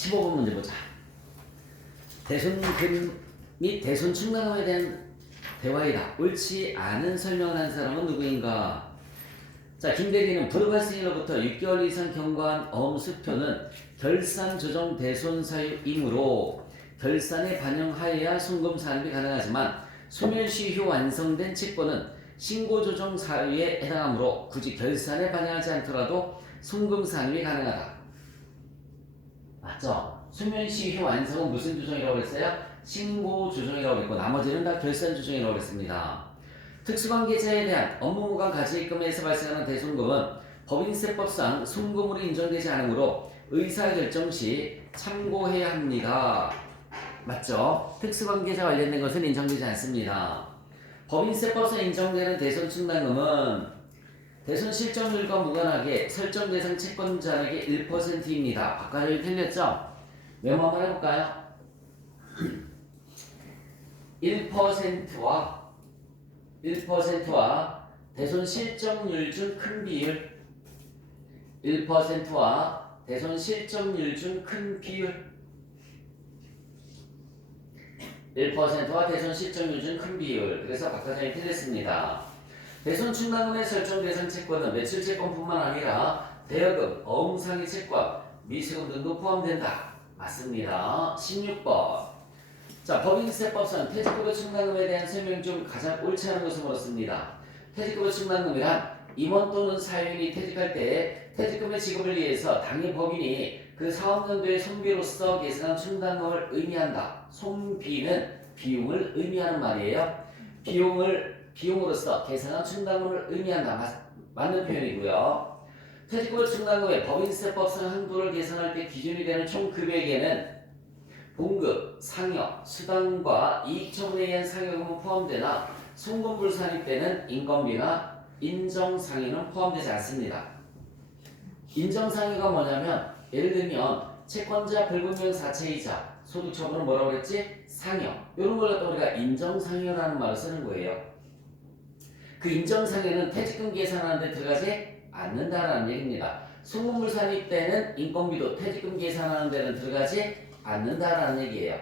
15번 문제 보자. 대손금 및 대손 충당금에 대한 대화이다. 옳지 않은 설명을 한 사람은 누구인가? 자, 김대리는 불가승일로부터 6개월 이상 경과한 어음수표는 결산 조정 대손 사유이므로 결산에 반영하여야 송금 산입이 가능하지만 소멸시 후 완성된 채권은 신고 조정 사유에 해당하므로 굳이 결산에 반영하지 않더라도 송금 산입이 가능하다. 맞죠? 소멸시 후 완성은 무슨 조정이라고 그랬어요? 신고 조정이라고 그랬고 나머지는 다 결산 조정이라고 그랬습니다. 특수관계자에 대한 업무무관 가지입금에서 발생하는 대손금은 법인세법상 송금으로 인정되지 않으므로 의사결정 시 참고해야 합니다. 맞죠? 특수관계자 관련된 것은 인정되지 않습니다. 법인세법상 인정되는 대손충당금은 대손 실적률과 무관하게 설정 대상 채권자에게 1%입니다. 바깥이 틀렸죠? 메모 한번 해볼까요? 1%와 대손 실적률 중 큰 비율 1%와 대손 실적률 중 큰 비율 1%와 대손 실적률 중 큰 비율. 그래서 박과장이 틀렸습니다. 대손 충당금의 설정 대상 채권은 매출 채권뿐만 아니라 대여금, 어음상의 채권, 미세금 등도 포함된다. 맞습니다. 16번. 자, 법인세법상 퇴직급여 충당금에 대한 설명 중 가장 옳지 않은 것을 물었습니다. 퇴직급여 충당금이란 임원 또는 사유인이 퇴직할 때 퇴직금의 지급을 위해서 당해 법인이 그 사업연도의 손비로서 계산한 충당금을 의미한다. 손비는 비용을 의미하는 말이에요. 비용으로서 계산한 충당금을 의미한다. 맞는 표현이고요. 퇴직급여 충당금의 법인세법상 한도를 계산할 때 기준이 되는 총 금액에는 봉급, 상여, 수당과 이익처분에 의한 상여금은 포함되나 송금불산입 때는 인건비나 인정상여는 포함되지 않습니다. 인정상여가 뭐냐면 예를 들면 채권자 불분명 사채이자 소득처분은 뭐라고 그랬지? 상여. 이런 걸 갖다 우리가 인정상여라는 말을 쓰는 거예요. 그 인정상여는 퇴직금 계산하는 데 들어가지 않는다라는 얘기입니다. 송금불산입 때는 인건비도 퇴직금 계산하는 데는 들어가지 않는다라는 얘기예요.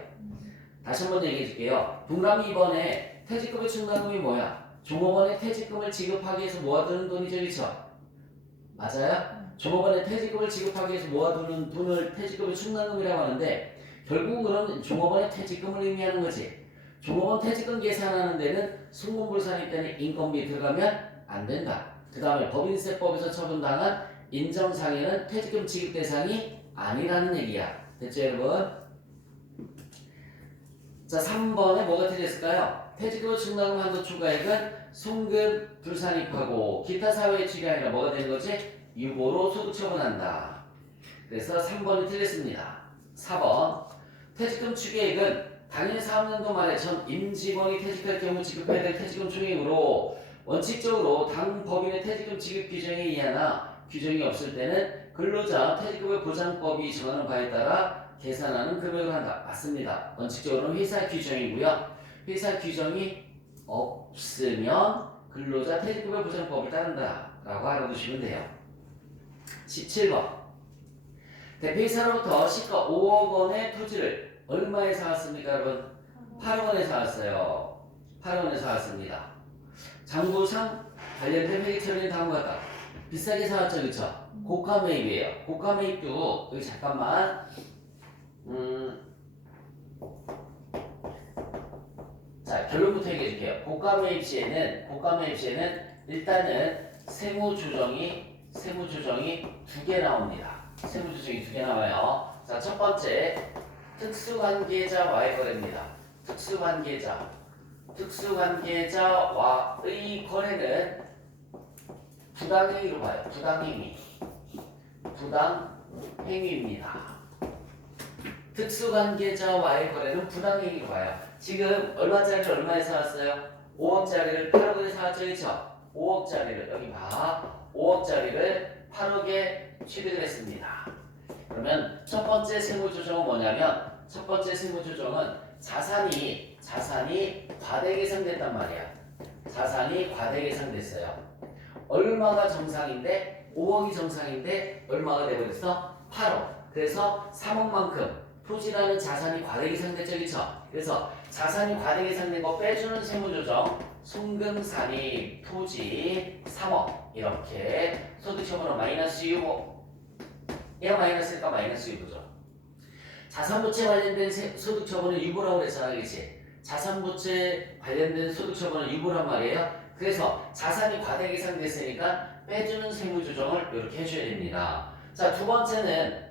다시 한번 얘기해 줄게요. 동그라미 2번에 퇴직금의 충당금이 뭐야? 종업원의 퇴직금을 지급하기 위해서 모아두는 돈이죠, 그렇죠? 맞아요? 종업원의 퇴직금을 지급하기 위해서 모아두는 돈을 퇴직금의 충당금이라고 하는데 결국은 그런 종업원의 퇴직금을 의미하는 거지. 종업원 퇴직금 계산하는 데는 송금불산입 때는 인건비 들어가면 안 된다. 그 다음에 법인세법에서 처분당한 인정상여는 퇴직금 지급 대상이 아니라는 얘기야. 됐죠, 여러분? 자, 3번에 뭐가 틀렸을까요? 퇴직금 충당금 한도 추가액은 송금 불산입하고 기타 사회의 취가 아니라 뭐가 되는 거지? 유보로 소득 처분한다. 그래서 3번이 틀렸습니다. 4번 퇴직금 추계액은 당일 사업연도 말에 전 임직원이 퇴직할 경우 지급해야 될 퇴직금 총액으로 원칙적으로 당 법인의 퇴직금 지급 규정에 의하나 규정이 없을 때는 근로자 퇴직급여 보장법이 정하는 바에 따라 계산하는 금액을 한다. 맞습니다. 원칙적으로는 회사 규정이고요. 회사 규정이 없으면 근로자 퇴직급여 보장법을 따른다 라고 알아두시면 돼요. 17번 대표이사로부터 시가 5억 원의 토지를 얼마에 사왔습니까, 여러분? 8억 원에 사왔어요. 8억 원에 사왔습니다. 장부상 관련된 회계 처리는 다음과 같다. 비싸게 사왔죠, 그쵸? 고가 매입이에요. 고가 매입도 여기 잠깐만 자, 결론부터 얘기해 줄게요. 고가 매입 시에는 일단은 세무 조정이 두 개 나옵니다. 세무 조정이 두 개 나와요. 자, 첫 번째 특수관계자와의 거래입니다. 특수관계자와의 거래는 부당행위로 봐요. 부당행위입니다. 특수관계자와의 거래는 부당행위로 봐요. 지금 얼마짜리를 얼마에 사왔어요? 5억짜리를 8억에 사왔죠, 그렇죠? 5억짜리를 여기 봐. 5억짜리를 8억에 취득을 했습니다. 그러면 첫 번째 세무조정은 뭐냐면 첫 번째 세무조정은 자산이 과대계상됐단 말이야. 자산이 과대계상됐어요. 얼마가 정상인데 5억이 정상인데 얼마가 되버렸어? 8억. 그래서 3억만큼 토지라는 자산이 과대기 상대적이죠. 그래서 자산이 과대기 상대인 거 빼주는 세무조정 송금산입 토지 3억 이렇게 소득처분은 마이너스 6억 얘가 마이너스니까 마이너스 6이죠. 자산부채 관련된 소득처분은 유보라고 그랬잖아, 그렇지? 자산부채 관련된 소득처분은 유보란 말이에요. 그래서 자산이 과대기 상대했으니까 빼주는 세무조정을 이렇게 해줘야 됩니다. 자, 두 번째는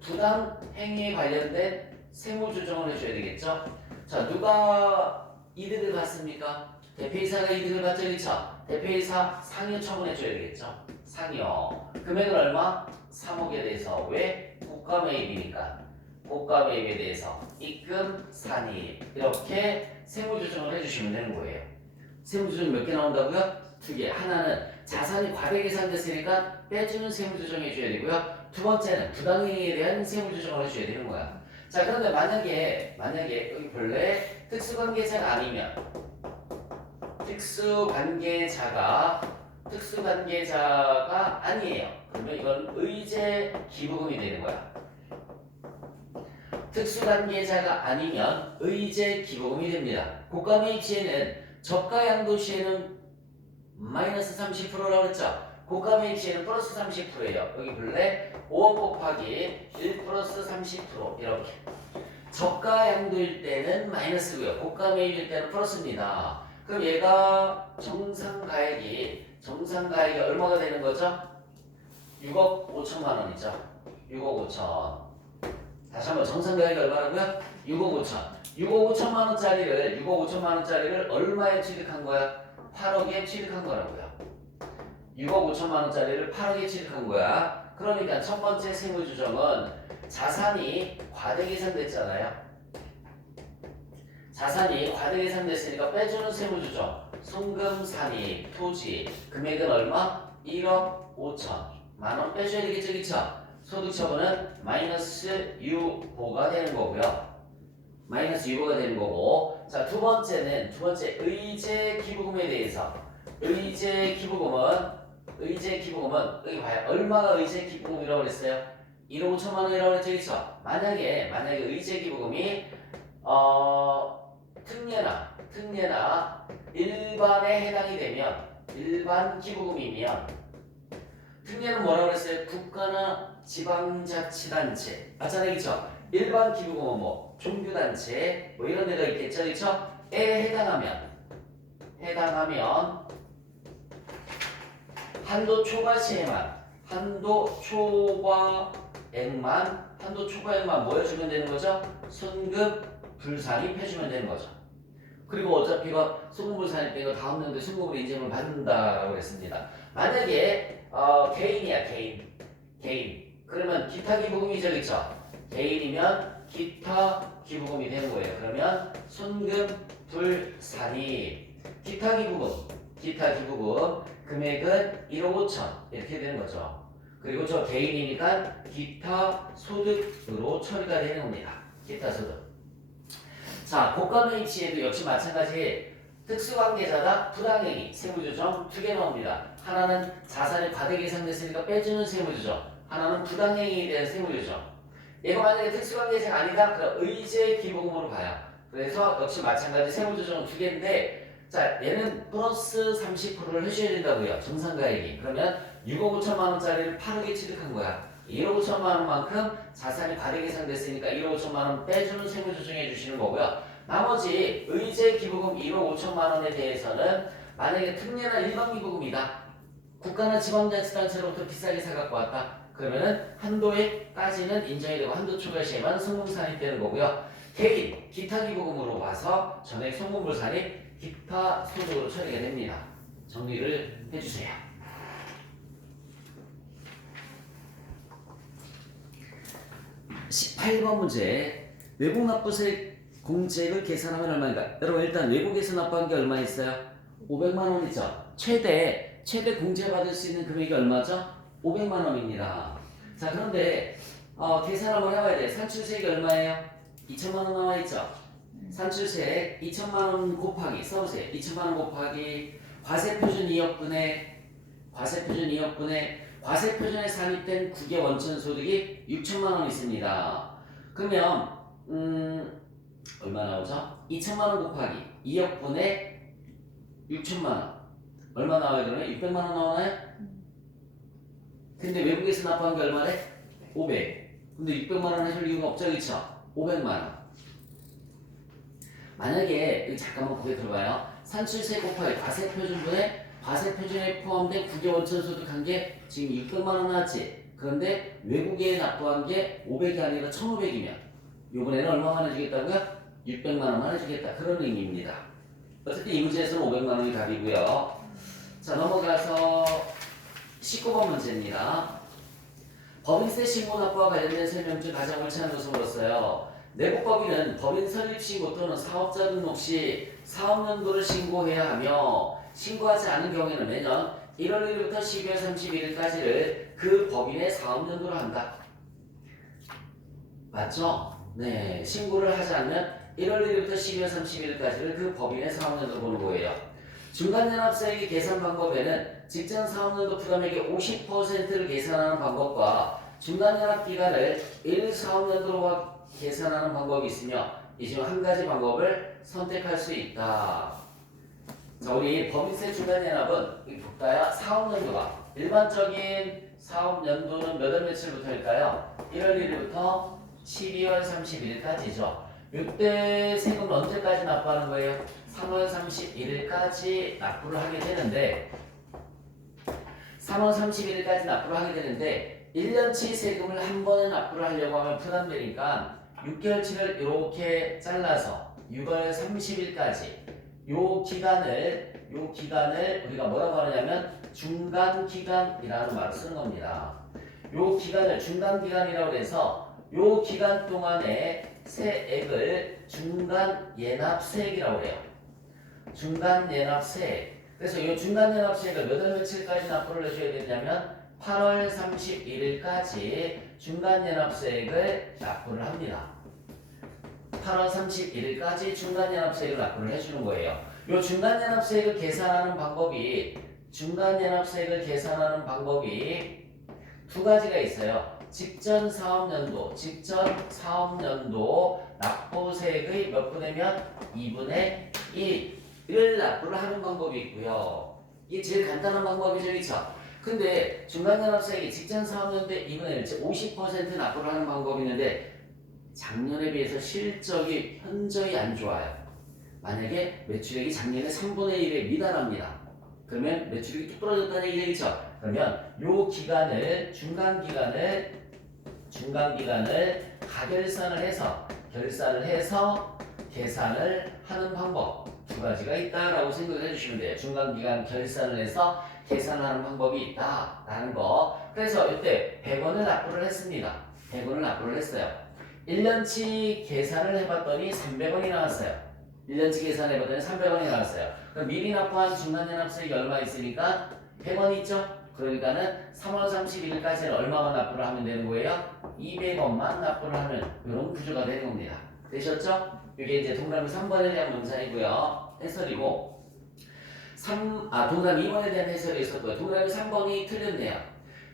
부당 행위에 관련된 세무조정을 해줘야 되겠죠. 자, 누가 이득을 받습니까? 대표이사가 이득을 받죠, 그렇죠? 대표이사 상여 처분해줘야 되겠죠. 상여 금액은 얼마? 3억에 대해서. 왜? 고가 매입이니까 고가 매입에 대해서 입금 산입 이렇게 세무조정을 해주시면 되는 거예요. 세무조정 몇 개 나온다고요? 2개. 하나는 자산이 과대기 상대했으니까 빼주는 세무조정 해줘야 되고요. 두 번째는 부당행위에 대한 세무조정을 해줘야 되는 거야. 자, 그런데 만약에 여기 본래 특수관계자가 아니면 특수관계자가 아니에요. 그러면 이건 의제 기부금이 되는 거야. 특수관계자가 아니면 의제 기부금이 됩니다. 고가매입 시에는 저가양도 시에는 마이너스 30%라고 했죠. 고가매입 시에는 플러스 30%예요. 여기 볼래 5억 곱하기 1 플러스 30% 이렇게. 저가양도일 때는 마이너스고요. 고가매입일 때는 플러스입니다. 그럼 얘가 정상가액이 얼마가 되는 거죠? 6억 5천만 원이죠. 6억 5천. 다시 한번 정상가액이 얼마라고요? 6억 5천. 6억 5천만 원짜리를 얼마에 취득한 거야? 8억에 취득한 거라고요. 6억 5천만 원짜리를 8억에 취득한 거야. 그러니까 첫 번째 세무조정은 자산이 과대계산됐잖아요. 자산이 과대계산됐으니까 빼주는 세무조정 송금산입 토지 금액은 얼마? 1억 5천만 원 빼줘야 되겠죠, 그쵸? 소득처분은 마이너스 6호가 되는 거고요. 마이너스 6호가 되는 거고. 자, 두 번째 의제 기부금에 대해서. 의제 기부금은 여기 봐요. 얼마가 의제 기부금이라고 그랬어요? 1억 5천만 원이라고 그랬죠, 그쵸? 만약에 의제 기부금이 특례나 일반에 해당이 되면 일반 기부금이면 특례는 뭐라고 그랬어요? 국가나 지방자치단체 맞잖아요, 그쵸? 일반 기부금은 뭐 종교단체 뭐 이런 데가 있겠죠, 그쵸? 에 해당하면 한도 초과액만 뭐 해주면 되는 거죠? 손급 불산입 해주면 되는 거죠. 그리고 어차피 이거 소금불산입 때 이거 다음 년도에 승급을 인정을 받는다라고 했습니다. 만약에 개인이야, 개인. 그러면 기타 기부금이죠, 그쵸? 개인이면 기타 기부금이 되는 거예요. 그러면 손급불산입 기타 기부금 금액은 1억 5천 이렇게 되는 거죠. 그리고 저 개인이니까 기타 소득으로 처리가 되는 겁니다. 기타 소득. 자, 고가매입 시에도 역시 마찬가지 특수관계자다 부당행위 세무조정 2개 나옵니다. 하나는 자산이 과대기 상대했으니까 빼주는 세무조정, 하나는 부당행위에 대한 세무조정. 얘가 만약에 특수관계자가 아니다, 그럼 의제 기부금으로 봐요. 그래서 역시 마찬가지 세무조정은 2개인데, 자, 얘는 플러스 30%를 해줘야 된다고요. 정상가액이. 그러면 6억 5천만 원짜리를 8억에 취득한 거야. 1억 5천만 원만큼 자산이 과대기 상대했으니까 1억 5천만 원 빼주는 세무조정해 주시는 거고요. 나머지 의제 기부금 1억 5천만 원에 대해서는 만약에 특례나 일반 기부금이다. 국가나 지방자치단체로부터 비싸게 사갖고 왔다. 그러면은 한도에까지는 인정이 되고 한도 초과 시에만 송금산입되는 거고요. 개인, 기타 기부금으로 봐서 전액 송금불산입, 기타 소득으로 처리가 됩니다. 정리를 해주세요. 18번 문제. 외국 납부세 공제액을 계산하면 얼마인가? 여러분 일단 외국에서 납부한 게 얼마 있어요? 500만 원이죠. 최대 공제받을 수 있는 금액이 얼마죠? 500만 원입니다. 자, 그런데 계산 한번 해봐야 돼. 산출세액이 얼마예요? 2천만 원 나와 있죠. 산출세액 2천만 원 곱하기 써보세요. 2천만 원 곱하기 과세표준 2억분의 과세 표준에 산입된 국외 원천 소득이 6천만 원 있습니다. 그러면 얼마 나오죠? 2천만 원 곱하기 2억 분의 6천만 원. 얼마 나와요 그러면? 600만 원 나오나요? 근데 외국에서 납부한 게 얼마래? 500. 근데 600만 원 해줄 이유가 없죠, 그쵸? 500만 원. 만약에 여기 잠깐만 거기 들어봐요. 산출세 곱하기 과세 표준분에 과세 표준에 포함된 국외 원천 소득한 게 지금 600만 원 나왔지. 그런데 외국에 납부한 게 500이 아니라 1,500이면 이번에는 얼마만 해주겠다고요? 600만 원만 해주겠다. 그런 의미입니다. 어쨌든 이 문제에서는 500만 원이 답이고요. 자, 넘어가서 19번 문제입니다. 법인세 신고 납부와 관련된 설명 중 가장 옳지 않은 것을 물었어요. 내부법인은 법인 설립 신고 또는 사업자 등록 시 사업연도를 신고해야 하며 신고하지 않은 경우에는 매년 1월 1일부터 12월 31일까지를 그 법인의 사업연도로 한다. 맞죠? 네, 신고를 하지 않으면 1월 1일부터 12월 31일까지를 그 법인의 사업연도로 보는 거예요. 중간연합세액의 계산 방법에는 직전 사업연도 부담액의 50%를 계산하는 방법과 중간연합 기간을 1사업연도로 계산하는 방법이 있으며 이 중 한 가지 방법을 선택할 수 있다. 자, 우리 법인세 중간연합은 볼까요? 사업연도가 일반적인 사업연도는 몇 월 며칠부터일까요? 1월 1일부터 12월 31일까지죠. 이때 세금을 언제까지 납부하는 거예요? 3월 31일까지 납부를 하게 되는데 3월 31일까지 납부를 하게 되는데 1년치 세금을 한 번에 납부를 하려고 하면 부담되니까 6개월치를 이렇게 잘라서 6월 30일까지 요 기간을 우리가 뭐라고 하느냐면 중간기간이라는 말을 쓰는 겁니다. 요 기간을 중간기간이라고 해서 요 기간 동안에 세액을 중간예납세액이라고 해요. 중간예납세액. 그래서 이 중간예납세액을 몇 월 며칠까지 납부를 해줘야 되냐면 8월 31일까지 중간예납세액을 납부를 합니다. 8월 31일까지 중간예납세액을 납부를 해주는 거예요. 이 중간예납세액을 계산하는 방법이 두 가지가 있어요. 직전 사업연도 납부세액의 몇 분의면 2분의 1을 납부를 하는 방법이 있고요. 이게 제일 간단한 방법이죠, 그렇죠? 근데 중간연합세액이 직전 사업연도의 2분의 1, 즉 50% 납부를 하는 방법이 있는데 작년에 비해서 실적이 현저히 안 좋아요. 만약에 매출액이 작년에 3분의 1에 미달합니다. 그러면 매출액이 뚝 떨어졌다는 얘기죠. 그러면 요 기간을 중간기간을 가결산을 해서 계산을 하는 방법 두 가지가 있다라고 생각을 해주시면 돼요. 중간기간 결산을 해서 계산하는 방법이 있다라는 거. 그래서 이때 100원을 납부를 했습니다. 100원을 납부를 했어요. 1년치 계산을 해봤더니 300원이 나왔어요. 1년치 계산을 해봤더니 300원이 나왔어요. 그럼 미리 납부한 중간연합세액이 얼마 있으니까 100원 있죠? 그러니까는 3월 31일까지는 얼마만 납부를 하면 되는 거예요? 200원만 납부를 하면 이런 구조가 되는 겁니다. 되셨죠? 이게 이제 동그라미 3번에 대한 문장이고요. 해설이고 동그라미 2번에 대한 해설이 있었고요. 동그라미 3번이 틀렸네요.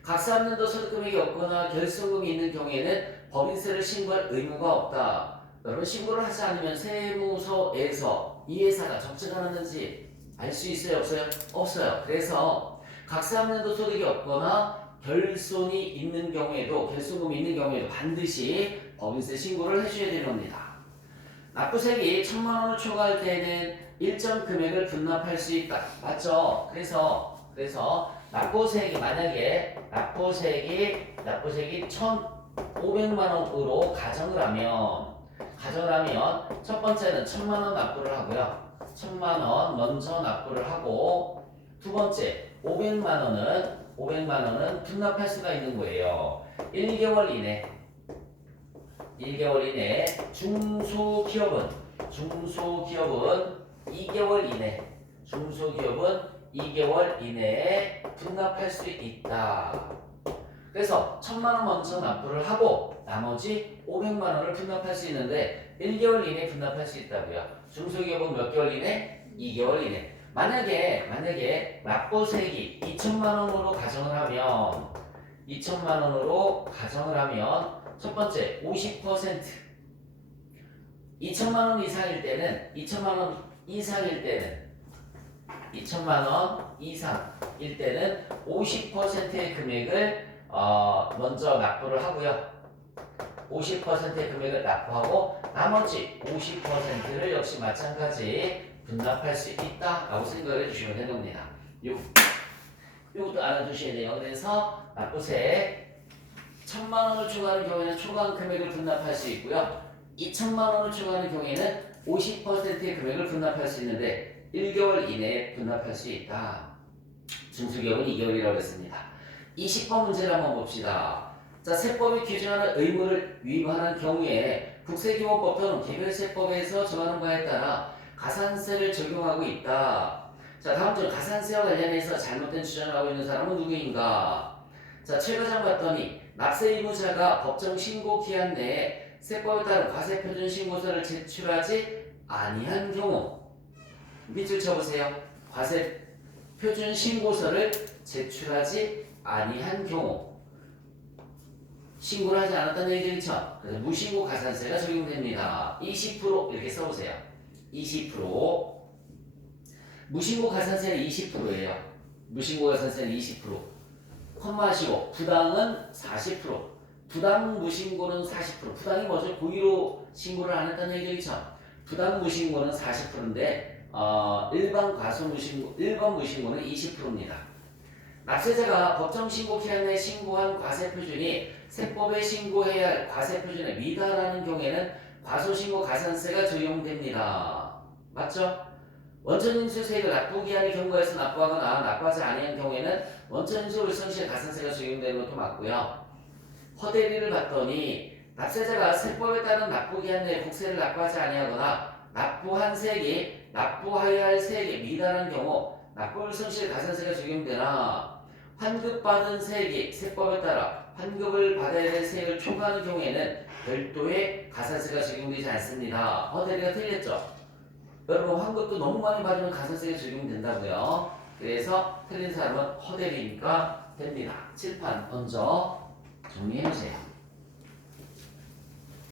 각 사업연도 소득금액이 없거나 결손금이 있는 경우에는 법인세를 신고할 의무가 없다. 여러분 신고를 하지 않으면 세무서에서 이 회사가 적정하는지 알 수 있어요? 없어요? 없어요. 그래서 각 사업연도 소득이 없거나 결손이 있는 경우에도 결손금이 있는 경우에도 반드시 법인세 신고를 해줘야 되는 겁니다. 납부세액이 1,000만 원을 초과할 때에는 일정 금액을 분납할 수 있다. 맞죠? 그래서 납부세액이 만약에 납부세액이 1,500만 원으로 가정을 하면 첫 번째는 1,000만 원 납부를 하고요. 1,000만 원 먼저 납부를 하고 두 번째 500만 원은 분납할 수가 있는 거예요. 1개월 이내 중소기업은 2개월 이내에 분납할 수 있다. 그래서 1,000만 원 먼저 납부를 하고 나머지 500만 원을 분납할 수 있는데 1개월 이내에 분납할 수 있다고요. 중소기업은 몇 개월 이내? 2개월 이내. 만약에 납부세액이 2,000만 원으로 가정을 하면 2천만 원으로 가정을 하면 첫 번째 50% 2천만 원 이상일 때는 2천만 원 이상일 때는 2천만 원 이상일 때는 50%의 금액을 먼저 납부를 하고요. 50%의 금액을 납부하고 나머지 50%를 역시 마찬가지 분납할 수 있다라고 생각을 해주시면 되는 겁니다. 이것도 알아두셔야 돼요. 그래서 납부세 1,000만 원을 추가하는 경우에는 초과한 금액을 분납할 수 있고요. 2천만 원을 추가하는 경우에는 50%의 금액을 분납할 수 있는데 1개월 이내에 분납할 수 있다. 중수기업은 2개월이라고 했습니다. 20번 문제를 한번 봅시다. 자, 세법이 규정하는 의무를 위반한 경우에 국세기본법 또는 개별세법에서 정하는 바에 따라 가산세를 적용하고 있다. 자, 다음 중 가산세와 관련해서 잘못된 주장을 하고 있는 사람은 누구인가? 자, 7과장 봤더니 납세 의무자가 법정 신고 기한 내에 세법에 따른 과세표준 신고서를 제출하지 아니한 경우 밑줄 쳐보세요. 과세표준 신고서를 제출하지 아니한 경우 신고를 하지 않았다는 얘기죠. 그래서 무신고 가산세가 적용됩니다. 20% 이렇게 써보세요. 20% 무신고 가산세는 20%예요. 무신고 가산세는 20%. 콤마시고 부당은 40%. 부당 무신고는 40%. 부당이 뭐죠? 고의로 신고를 안 했다는 얘기죠. 부당 무신고는 40%인데 일반 무신고는 20%입니다. 납세자가 법정 신고 기한 내에 신고한 과세 표준이 세법에 신고해야 할 과세 표준에 미달하는 경우에는 과소신고 가산세가 적용됩니다. 맞죠? 원천인수세액을 납부기한을 경과해서 납부하거나 납부하지 아니한 경우에는 원천인수 울성시에 가산세가 적용되는 것도 맞고요. 허대리를 봤더니 납세자가 세법에 따른 납부기한 내에 국세를 납부하지 아니하거나 납부한 세액이 납부하여야 할 세액에 미달한 경우 납부울성시에 가산세가 적용되나 환급받은 세액이 세법에 따라 환급을 받아야 될 세액을 초과하는 경우에는 별도의 가산세가 적용되지 않습니다. 허대리가 틀렸죠? 여러분 환급도 너무 많이 받으면 가산세가 적용된다고요. 그래서 틀린 사람은 허대리니까 됩니다. 칠판 먼저 정리해주세요.